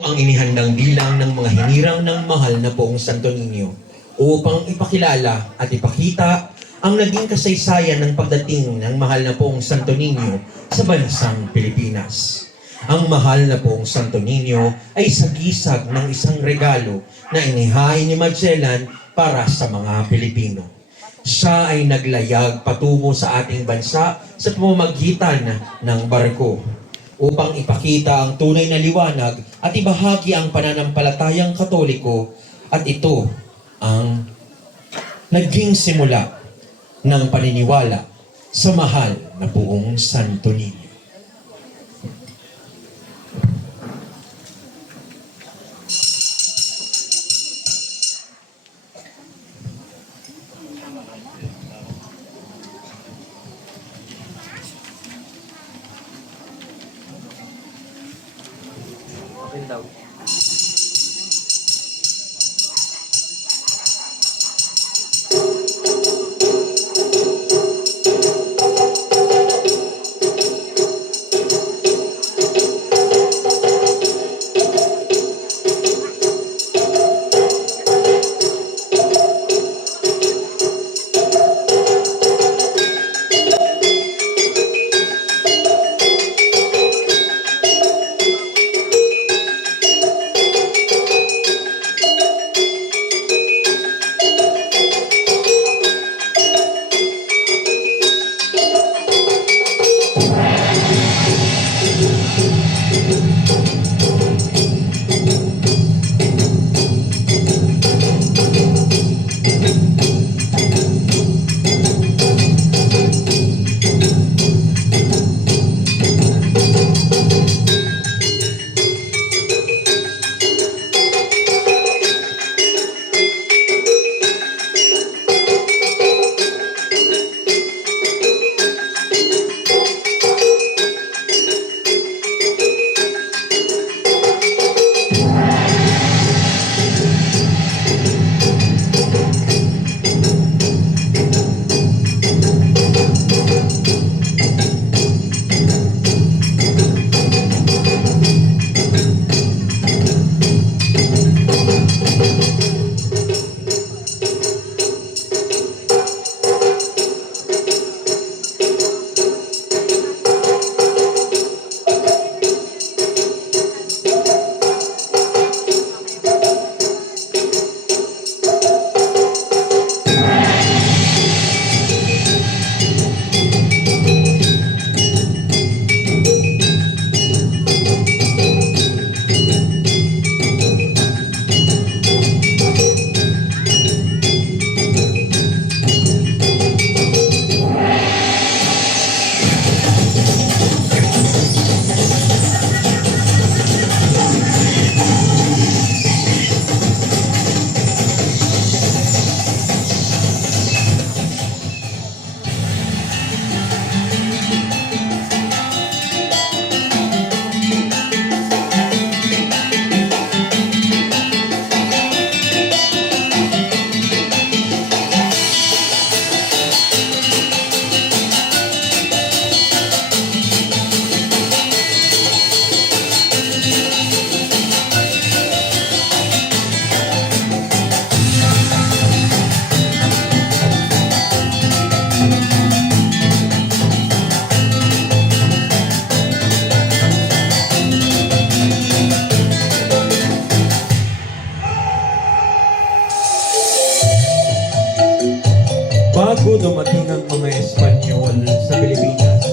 Ang inihandang bilang ng mga hinirang ng mahal na poong Santo Niño upang ipakilala at ipakita ang naging kasaysayan ng pagdating ng mahal na poong Santo Niño sa bansang Pilipinas. Ang mahal na poong Santo Niño ay sagisag ng isang regalo na inihain ni Magellan para sa mga Pilipino. Siya ay naglayag patungo sa ating bansa sa pamamagitan ng barko upang ipakita ang tunay na liwanag at ibahagi ang pananampalatayang Katoliko, at ito ang naging simula ng paniniwala sa mahal na poong Santo Niño. Daw. Bago dumating ang mga Espanyol sa Pilipinas,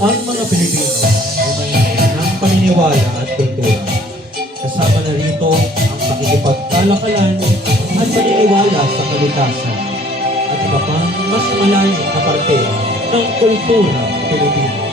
ang mga Pilipino ay ng paniniwala at kultura. Kasama na rito ang pakikipagkalakalan at paniniwala sa kalikasan at iba pang mas malalim na parte ng kultura Pilipino.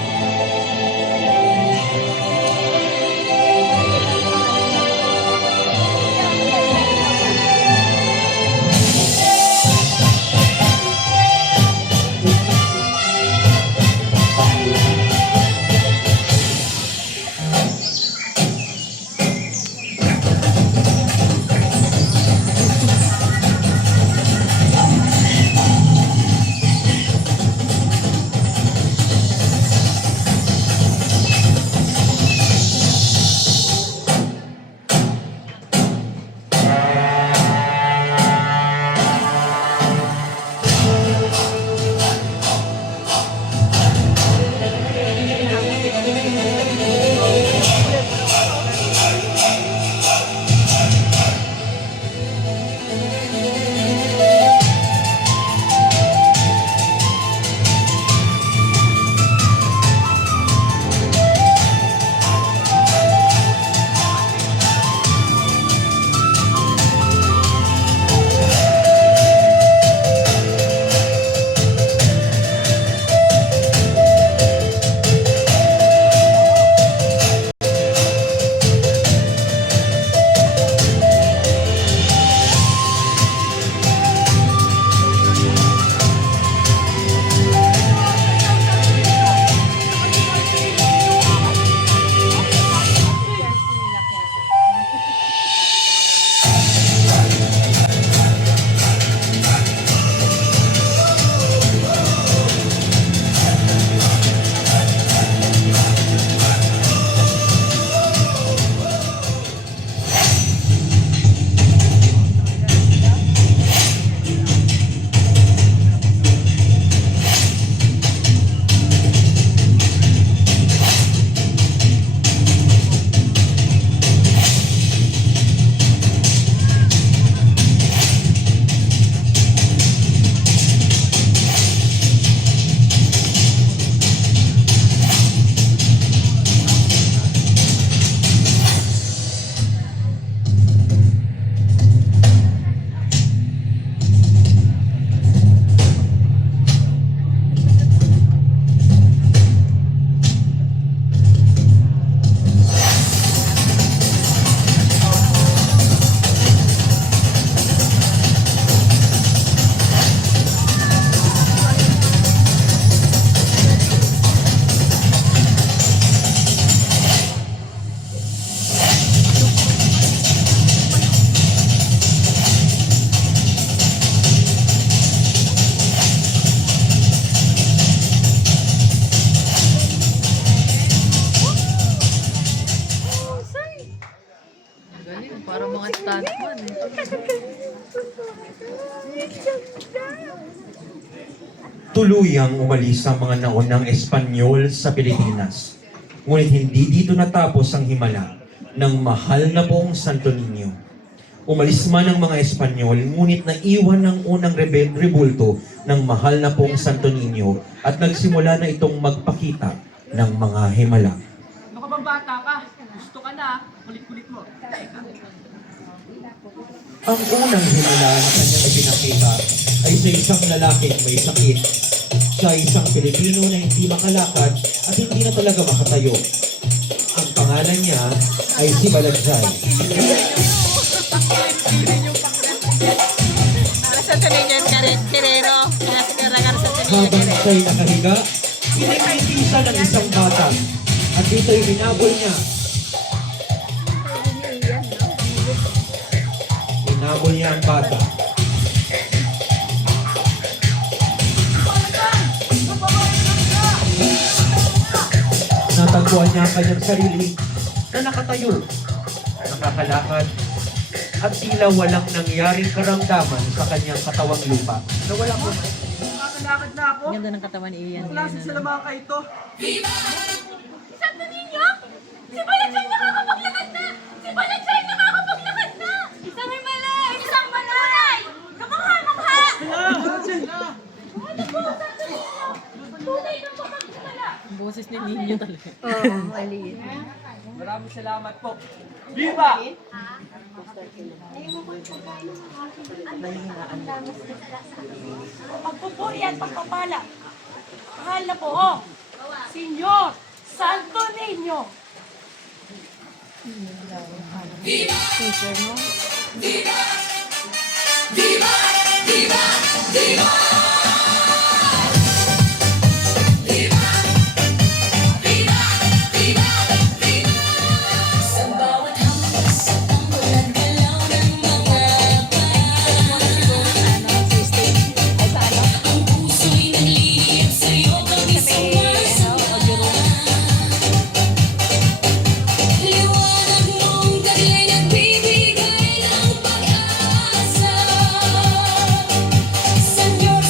Galing, para mga stuntman eh. Tuluyang umalis ang mga naunang Espanyol sa Pilipinas. Ngunit hindi dito natapos ang himala ng mahal na pong Santo Niño. Umalis man ang mga Espanyol, ngunit naiwan ang unang rebulto ng mahal na pong Santo Niño at nagsimula na itong magpakita ng mga himala. Ano ka bang bata ka? Gusto ka na, kulit-kulit mo. Ang unang himala na kanyang ipinakita ay sa isang lalaking may sakit. Siya ay isang Pilipino na hindi makalakad at hindi na talaga makatayo. Ang pangalan niya ay si Baladsay. Santo Niño Guerrero. Habang siya'y nakahiga, pinipisa ng isang bata at dito'y hinabol niya. Hinabol niya ang bata. Natagpuan niya ang kanyang sarili na nakatayo, nakakalakad, at tila walang nangyaring karamdaman sa kanyang katawang lupa. Nawala ko. Nakakalakad na ako. Ganda ng katawan ni Ian. Klase sila mga kaito. Santo Niño? Si Baladsay nakakapaglakad na! Si Baladsay nakakapaglakad na! Isang himalay! Isang malay! Kamangha-mangha! Ano po, Santo Niño? Tunay ng mapagsimala! Ang boses ni Niño talaga. Maraming salamat po. Viva! Pagpupuri at pagpapala. Mahal na po, Senyor Santo Niño! Liwanag mong taglay nagbibigay ng pag-asa. Senyor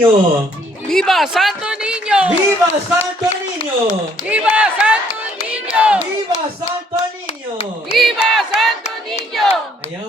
Niño! Viva Santo Niño! Viva Santo Niño! Viva Santo Niño! Viva Santo Niño! Viva Santo Niño! Ayan